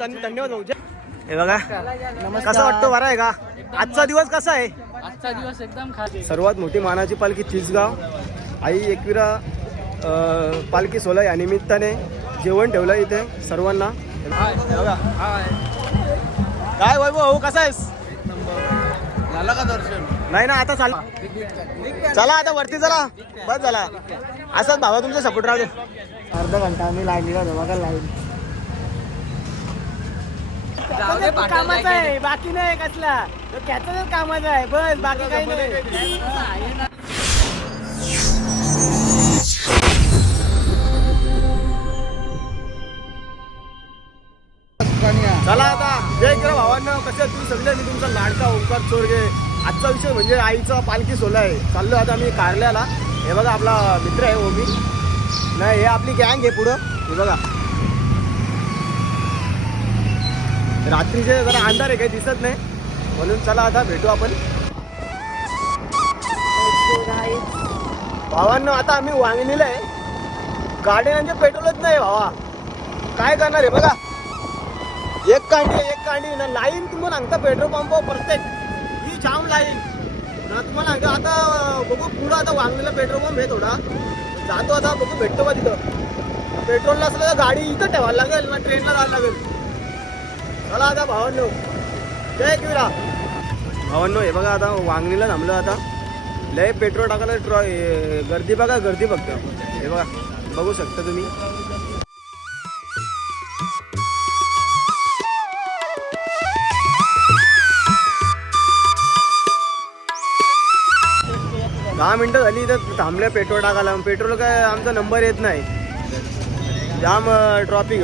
धन्यवाद भाऊ. हे बघा कसा वाटतो बरा आहे का? आजचा दिवस कसा आहे? आजचा दिवस एकदम खास. सर्वात मोठी मानाची पालखी तिसगाव आई एकविरा पालखी सोहळा या निमित्ताने जेवण ठेवलं इथे सर्वांना. हे बघा काय वैभव भाऊ कसा आहेस? झाला का दर्शन? नाही ना आता चाल चला आता वरती चला बस झाला. असंच भावा तुमचा सपोर्ट राहू दे. अर्धा घंटा आम्ही लाईनीला बघा लाईन कामाचा आहे बाकी नाही कसला त्याचा कामाचा आहे बस बाकी काही नाही. चला आता जय करा भावांना. कसे तुम्ही सगळे? मी तुमचा लाडका ओंकार चोरगे. आजचा विषय म्हणजे आईचा पालखी सोहळा आहे. चाललो आता मी कारल्याला. हे बघा आपला मित्र आहे ओमी नाही हे आपली गँग आहे पुढं. हे बघा रात्रीचे जरा अंधार आहे काही दिसत नाही म्हणून चला आता भेटू आपण भावांना. आता आम्ही वांगणीला आहे. गाड्यांचे पेट्रोलच नाही भावा काय करणार आहे बघा. एक कांडी ना लाईन तुम्हाला सांगता पेट्रोल पंप प्रत्येक ही जाम लाईन ना तुम्हाला सांगता. आता बघू पुढं आता वांगणीला पेट्रोल पंप आहे थोडा जातो आता बघू भेटतो का तिथं. पेट्रोलला असलं तर गाडी इथं ठेवायला लागेल ना ट्रेनला जायला लागेल. चला आता भावांनो जय एकविरा भावांनो. हे बघा आता वांगणीला थांबलो आता. लय पेट्रोल टाकायला गर्दी बघा गर्दी फक्त. हे बघा बघू शकता तुम्ही. दहा मिनटं झाली इथं थांबले पेट्रोल टाकायला. पेट्रोल काय आमचा नंबर येत नाही जाम ट्रॉफिक.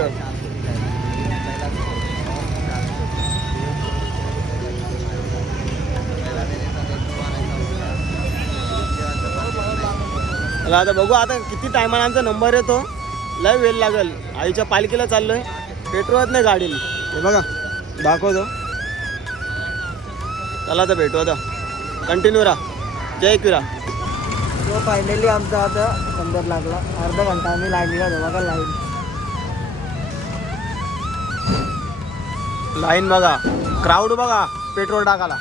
आता बघू आता किती टायमाला आमचा नंबर येतो. लय वेळ लागेल. आईच्या पालखीला चाललोय पेट्रोलच नाही गाडीला. हे बघा दाखवतो. चला आता भेटू आता कंटिन्यू राहा. जय एकविरा. तो फायनली आमचा आता नंबर लागला. अर्धा घंटा आम्ही लाईनीला बघा लाईन बघा क्राऊड बघा पेट्रोल टाकायला.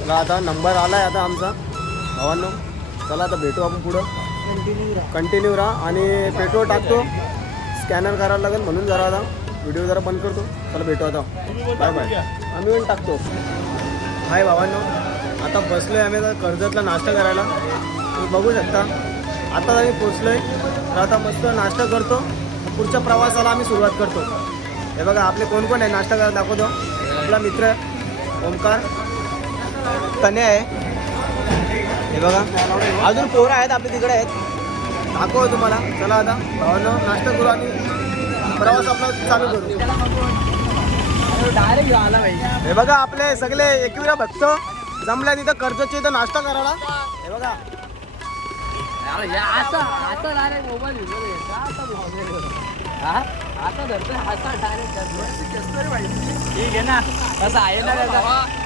चला आता नंबर आलाय आता आमचा भावांनो. चला आता भेटू आपण पुढं कंटिन्यू राहा आणि पेट्रोल टाकतो. स्कॅनर करायला लागेल म्हणून जरा आता व्हिडिओ जरा बंद करतो. चला भेटू आता बाय बाय. आम्ही पण टाकतो. हाय भावांनो आता बसलोय आम्ही आता कर्जतला नाश्ता करायला. तुम्ही बघू शकता आता आम्ही पोचलोय. तर आता मस्त नाश्ता करतो. पुढच्या प्रवासाला आम्ही सुरुवात करतो. हे बघा आपले कोण कोण आहे नाश्ता करायला दाखवतो. आपला मित्र ओंकार तने आहे. हे बघा अजून पोरं आहेत आपले तिकडे आहेत दाखव तुम्हाला. चला आता भावांनो नाश्ता करू आणि प्रवास आपला चालू करू. हे बघा आपले सगळे एकविरा भक्त जमल्या तिथं कर्जतच्या इथं नाश्ता करायला. हे बघा ठीक आहे ना तसं आहे ना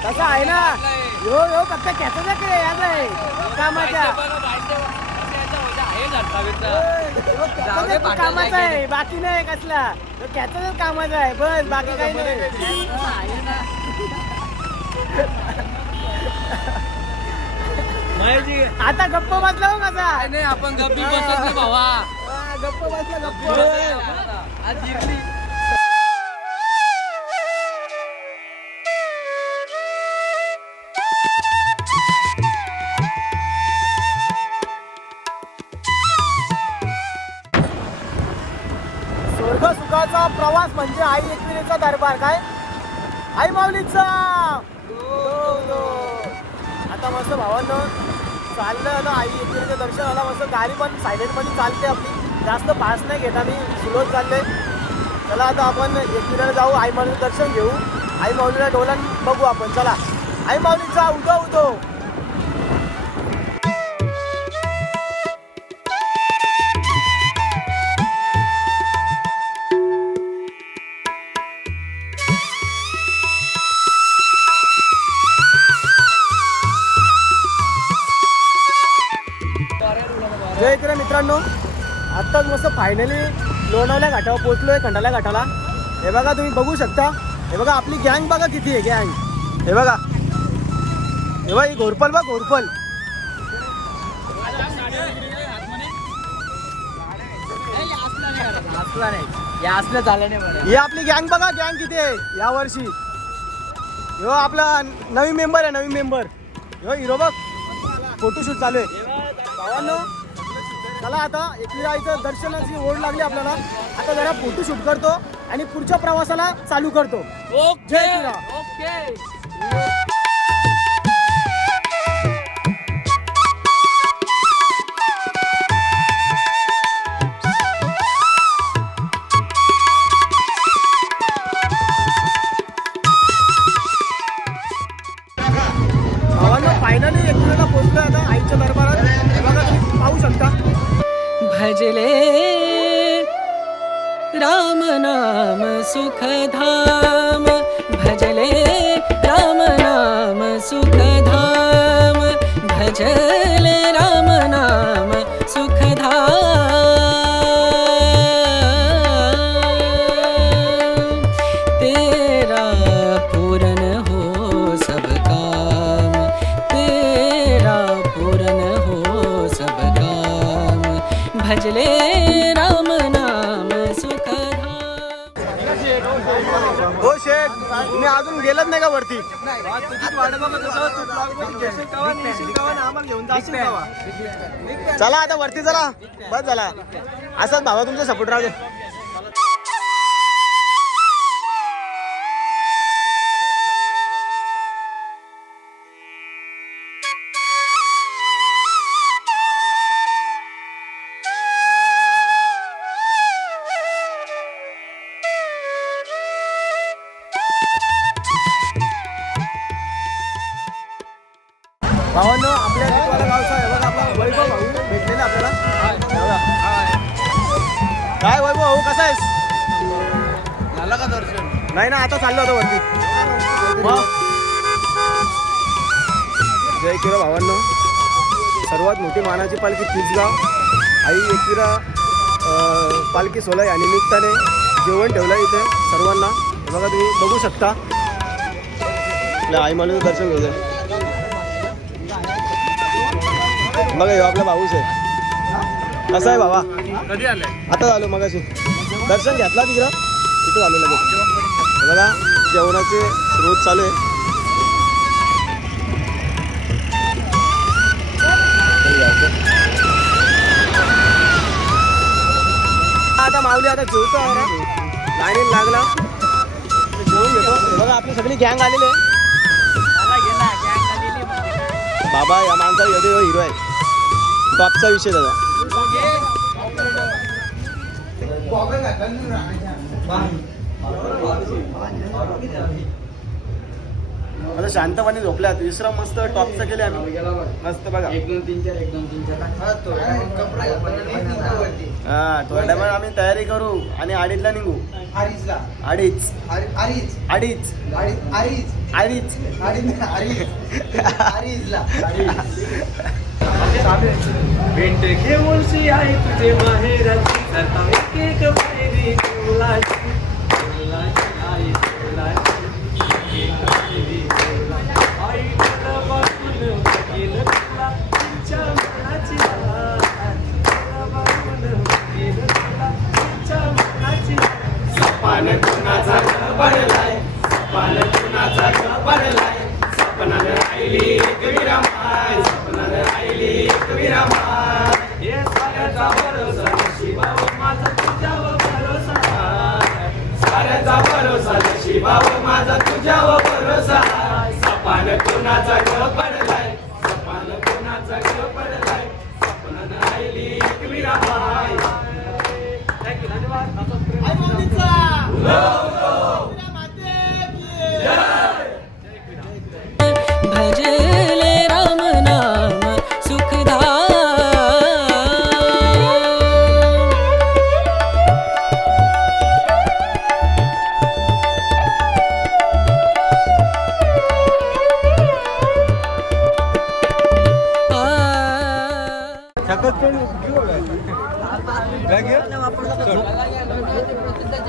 तसं आहे ना. यो फक्त खेचायचा याद आहे कामाच्या कामाचा आहे बाकी नाही कसला. त्याचाच कामाचा आहे बस बाकी काही नाही. आता गप्प बसला हो कसा नाही आपण गप्पी बसत ना भावा. गप्प बसला गप्प. आज जिंकली. स्वर्ग सुखाचा प्रवास म्हणजे आई एकविरेचा दरबार. काय आई माऊलीचा. आता मस्त भावांनो चाललं ना आई एकविरेचं दर्शन आला. मस्त गाडी पण सायलेंट मध्ये चालते आपली. जास्त फास्ट नाही घेत आम्ही स्लो चालले. चला आता आपण एकविरेला जाऊ. आई माऊलीचं दर्शन घेऊ. आई माऊलीला डोलन बघू आपण. चला आई माऊलीचा उदो उदो. जय एकविरा मित्रांनो फायनली लोणावल्या घाटावर पोहोचलोय, खंडाला घाटाला. हे बघा तुम्ही बघू शकता. हे बघा आपली गँग बघा किती आहे गँग. हे बघा ही घोरपल बघ घोरपल. असलं झालं नाही बरं. ही आपली गँग बघा गँग किती आहे या वर्षी. ह्यो आपला नवीन मेंबर आहे, नवीन मेंबर. ह्यो हिरो बघ फोटोशूट चालू आहे. भावांनो चला आता एकविराईचं दर्शनाची ओढ लागली आपल्याला. आता जरा फोटोशूट करतो आणि पुढच्या प्रवासाला चालू करतो. ओके जय श्रीराम. ओके. भावांनो फायनली एकविराला पोहोचलोय आता आईच्या दरबारात. हे बघा तुम्ही पाहू शकता. भजले राम नाम सुखधाम, भजले राम नाम सुखधाम, भजले राम नाम सुखधाम. तेरा पूरन हो सब काम, तेरा पूरन हो सब काम, भजले राम नाम सुखधाम. हो शेठ तुम्ही अजून गेलत नाही का वरती? चला आता वरती चला. बस झाला असंच भावा तुमचा सपोर्ट राहू दे. भावांनो आपल्या टिटवाला गावचा आहे बघा आपला वैभव भाऊ भेटलेला आपल्याला. बघा. काय वैभव भाऊ कसा आहेस? झालं का दर्शन? नाही ना आता चाललो होतो वरती. मग जय किरा भावांनो. सर्वात मोठी मानाची पालखी तिसगाव आई एकविरा पालखी सोहळा या निमित्ताने जेवण ठेवलं इथे सर्वांना. हे बघा तुम्ही बघू शकता. आपल्या आई माऊलीचं दर्शन घेऊ दे. बघा ह्यो आपला भाऊच आहे. कसा आहे बाबा? कधी आलंय? आता झालो मगाशी दर्शन घेतला तिकडं तिथं झालो लगेच. हे बघा जेवणाचे स्रोत चालू आहे. आता माऊली आता जेवतो लाईन लागला जेवून घेतो. हे बघा आपली सगळी गँग आलेली आहे. बाबा या माणसा हिरो आहे. टॉपचा विषय दादा. आता शांतपणे झोपल्यात. विश्राम मस्त टॉपचा केले आम्ही मस्त बघा. 1 2 3 4 1 2 3 4 हा थोड्या टायमात आम्ही तयारी करू आणि अडीचला निघू. अडीच भेट घेऊन शी आई तुझे माहेराची, आता एक एक पायरी फुलाची, फुलाची आई फुलाची, एक पायरी फुलाची. आई तुला बघून गेलं तुला तुमच्या मनाची वाट, तुला बघून गेलं तुला तुमच्या मनाची वाट. सपान कुणाचा घडलाय, सपान कुणाचा घडलाय, सपनात राहिली एकविरा माय, सपनात राहिली एकविरा माय. हे साऱ्याचा भरोसा नशिबावर माझा तुझ्यावर भरोसा, साऱ्याचा भरोसा नशिबावर माझा तुझ्यावर भरोसा. सपान कोणाचा घडलाय, सपान कोणाचा घडलाय, सपनात राहिली एकविरा माय. थँक्यू धन्यवाद. भजले राम नाम सुखधाम.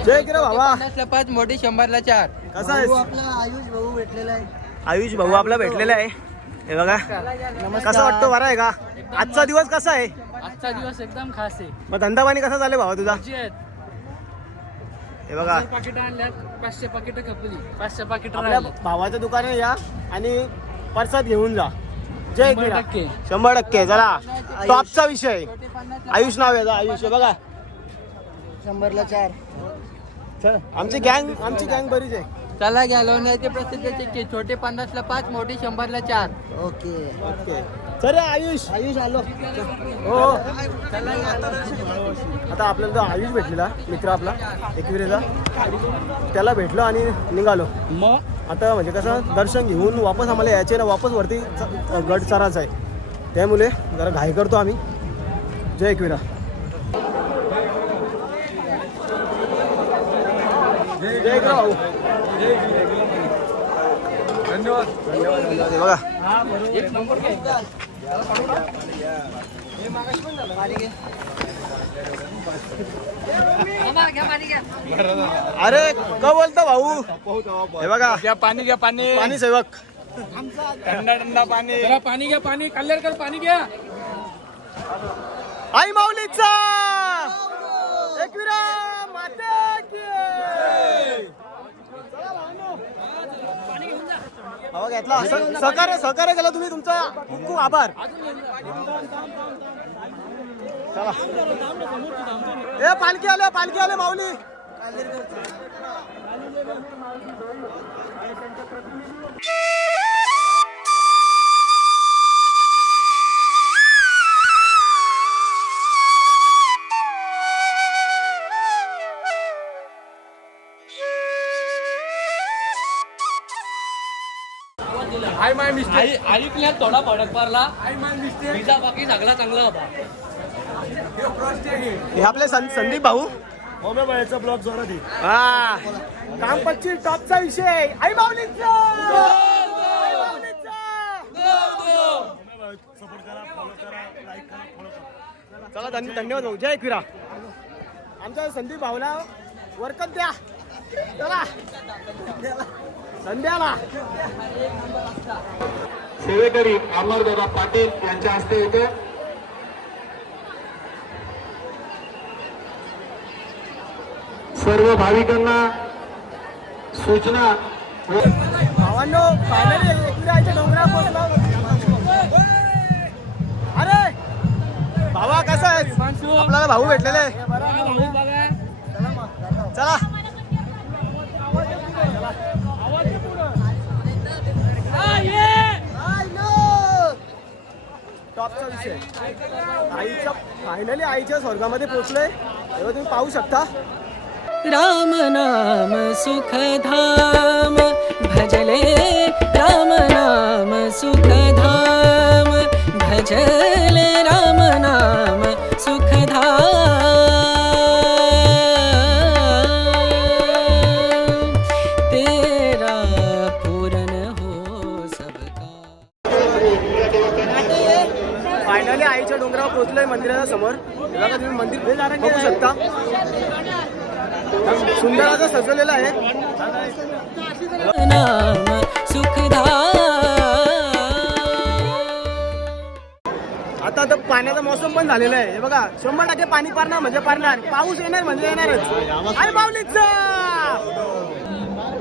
जय गिरा भावा. 50ला 5 मोठी 100ला 4. कसा आहे आयुष भाऊ भेटलेला आहे. आयुष भाऊ आपला भेटलेला आहे. हे बघा कसा वाटतो, बरा आहे का? आजचा दिवस कसा आहे? आजचा दिवस एकदम खास आहे. मग धंदा पाणी कसा चालू भावा तुझा? जी आहेत. हे बघा पाकिट आणल्यात 500 पाकिट खपली. 500 पाकिट आपल्या भावाच्या दुकानात या आणि प्रसाद घेऊन जा. जय गिरा. 100%. चला टॉपचा विषय आयुष नाव आहे आयुष. हे बघा 100ला 4. आमची गँग बरीच आहे. चला घ्या लोण्याचे प्रसिद्धचे छोटे 50ला 5 मोठी 100ला 4. ओके चल आयुष आलो. हो आता आपल्याला तो आयुष भेटलेला मित्र आपला एकविरेचा, त्याला भेटलो आणि निघालो. मग आता म्हणजे कसं दर्शन घेऊन वापस आम्हाला यायचे ना, वापस वरती गड चरायचा आहे, त्यामुळे जरा घाई करतो आम्ही. जय एकविरा. जय एकविरा भाऊ. धन्यवाद. हे बघा अरे का बोलता भाऊ? हे बघा घ्या पाणी, घ्या पाणी. पाणी सेवक थंडा पाणी. जरा पाणी घ्या, पाणी. कल्लेरकर पाणी घ्या. आई माऊलीचा एकविरा माते की. हो घेतला. सहकार्य केलं तुम्ही, तुमचा खूप खूप आभार. चला ए पालखी आले माऊली. I my mistake. ऐकल्यात थोडा फरक पडला. I my mistake. विजा बाकी सगळा चांगला होता. हे आपले संदीप भाऊ. ब्लॉग जोरात आहे. हा काम 25 टॉपचा विषय. आई माऊलीचा. सपोर्ट करा, फॉलो करा, लाईक करा, फॉलो करा. चला धन्यवाद भाऊ. जय एकविरा. आमच्या संदीप भाऊला वरकत द्या. चला संध्याला सेवेकरी अमरदादा पाटील यांच्या हस्ते होते. सर्व भाविकांना सूचना. भावांनो फायनली एकविराच्या डोंगरा पोहोचलो. अरे भावा कसा आहे? आपल्याला भाऊ भेटलेले आहे. चला टॉपचा विषय. फायनली आईच्या स्वर्गामध्ये पोहोचलोय. तेव्हा तुम्ही पाहू शकता. राम नाम सुखधाम भजले, राम नाम सुखधाम भजले, राम नाम सुखधाम. तेरा पूर्ण हो सबका. फायनली आईच्या डोंगरावर पोहोचलोय मंदिराच्या समोर. बघा तुम्ही मंदिर बघू शकता. सुंदर असं सजवलेलं आहे. नाम सुखधाम. आता तर पाण्याचा मौसम पण झालेला आहे. हे बघा 100% पाणी पारणार म्हणजे पारणार. पाऊस येणार म्हणजे येणारच. आई माऊलीचा.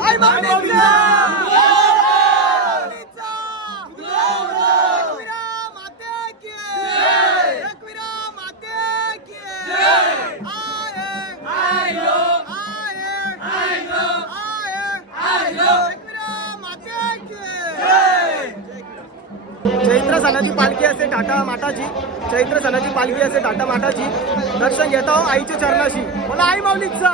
आई माऊलीचा. चैत्र सणाची पालखी असते टाटा माटाची. चैत्र सणाची पालखी असते टाटा माटाची. दर्शन घेता आईच्या चरणाशी. बोला आई माऊलीचा.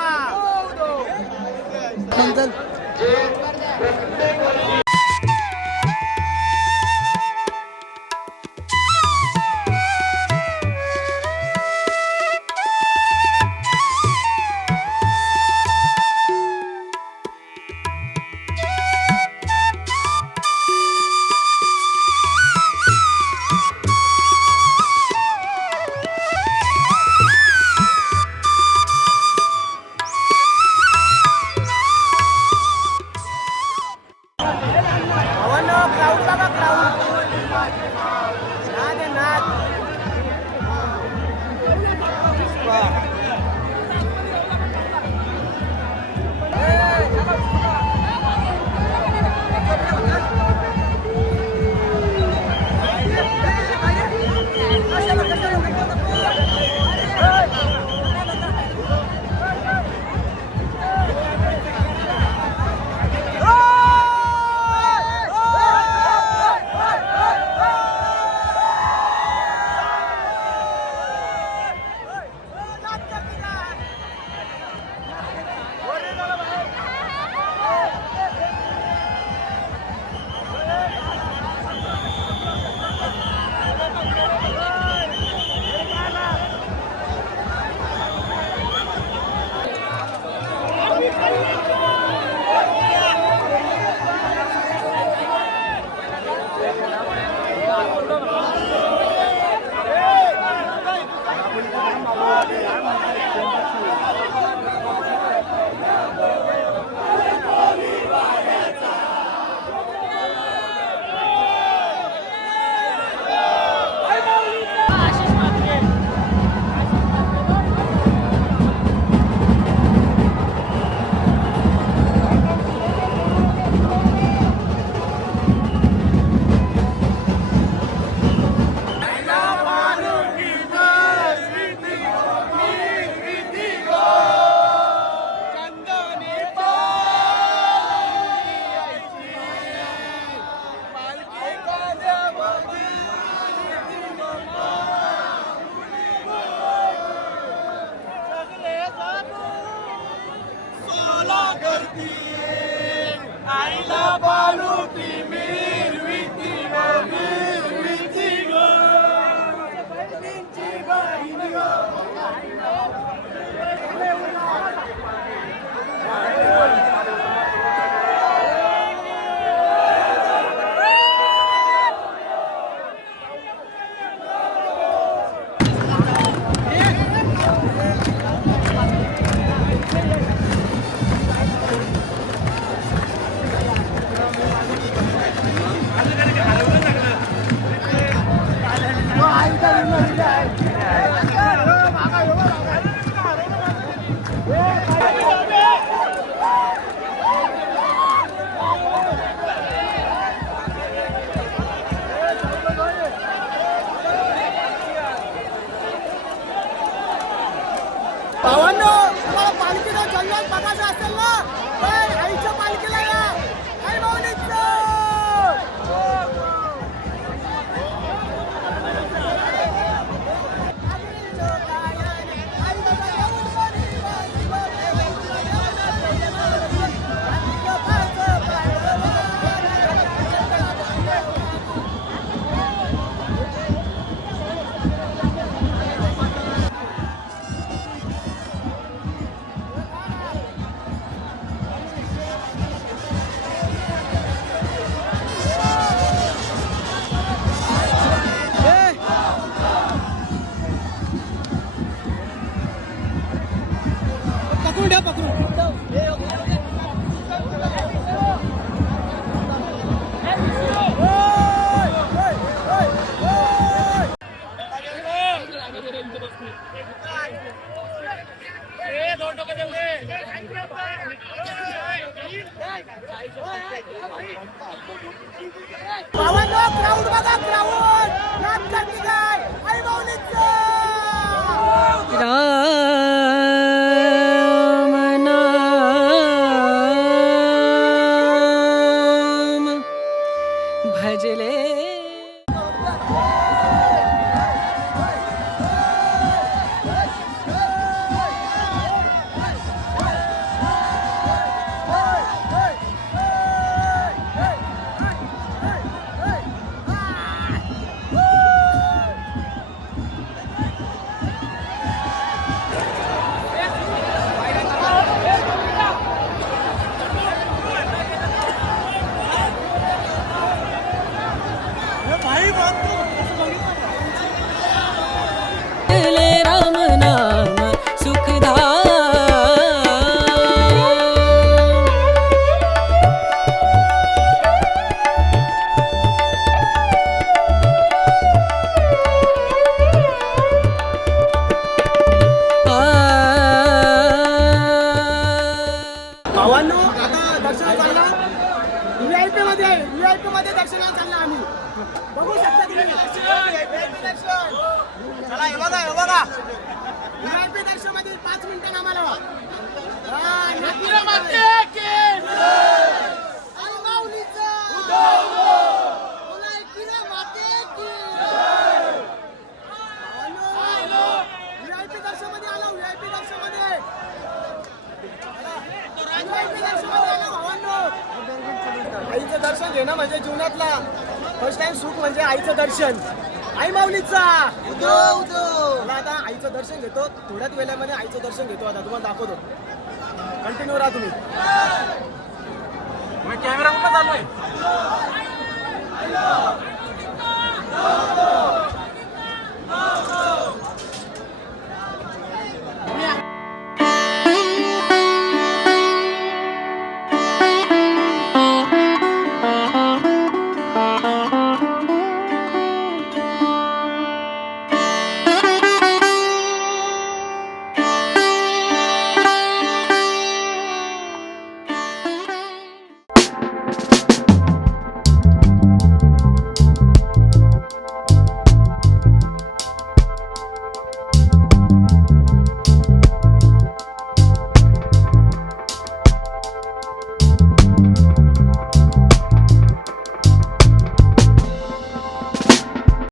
भावांनो, तुम्हाला पालखीचा जल्लोष बघायचा असेल ना तर आईच्या पालखीला या. आई माऊलीचं. पकडून द्या, पकडून. भावांनो, क्राऊड बघा, क्राऊड. नाच करते काय आई माऊलीचं. राम नाम भजले राम नाम भावांनो, आता दर्शनाला चालला. VIP मध्ये दर्शनाला चालला आम्ही. बघू शकता तुम्ही. चला, हे बघा, हे बघा. VIP दर्शन मध्ये 5 मिनिटं आम्हाला. नागपूर माते की आई माऊलीचं. बोला, एकविरा माते की. भावांनो, VIP दर्शन मध्ये आलो. VIP दर्शन मध्ये आईचं दर्शन घेणं म्हणजे जीवनातला फर्स्ट टाइम सुख म्हणजे आईचं दर्शन. आई माऊलीचा. मला आता आईचं दर्शन घेतो. थोड्याच वेळामध्ये आईचं दर्शन घेतो. आता तुम्हाला दाखवतो. कंटिन्यू राहा तुम्ही. कॅमेरा कुठं चालू आहे.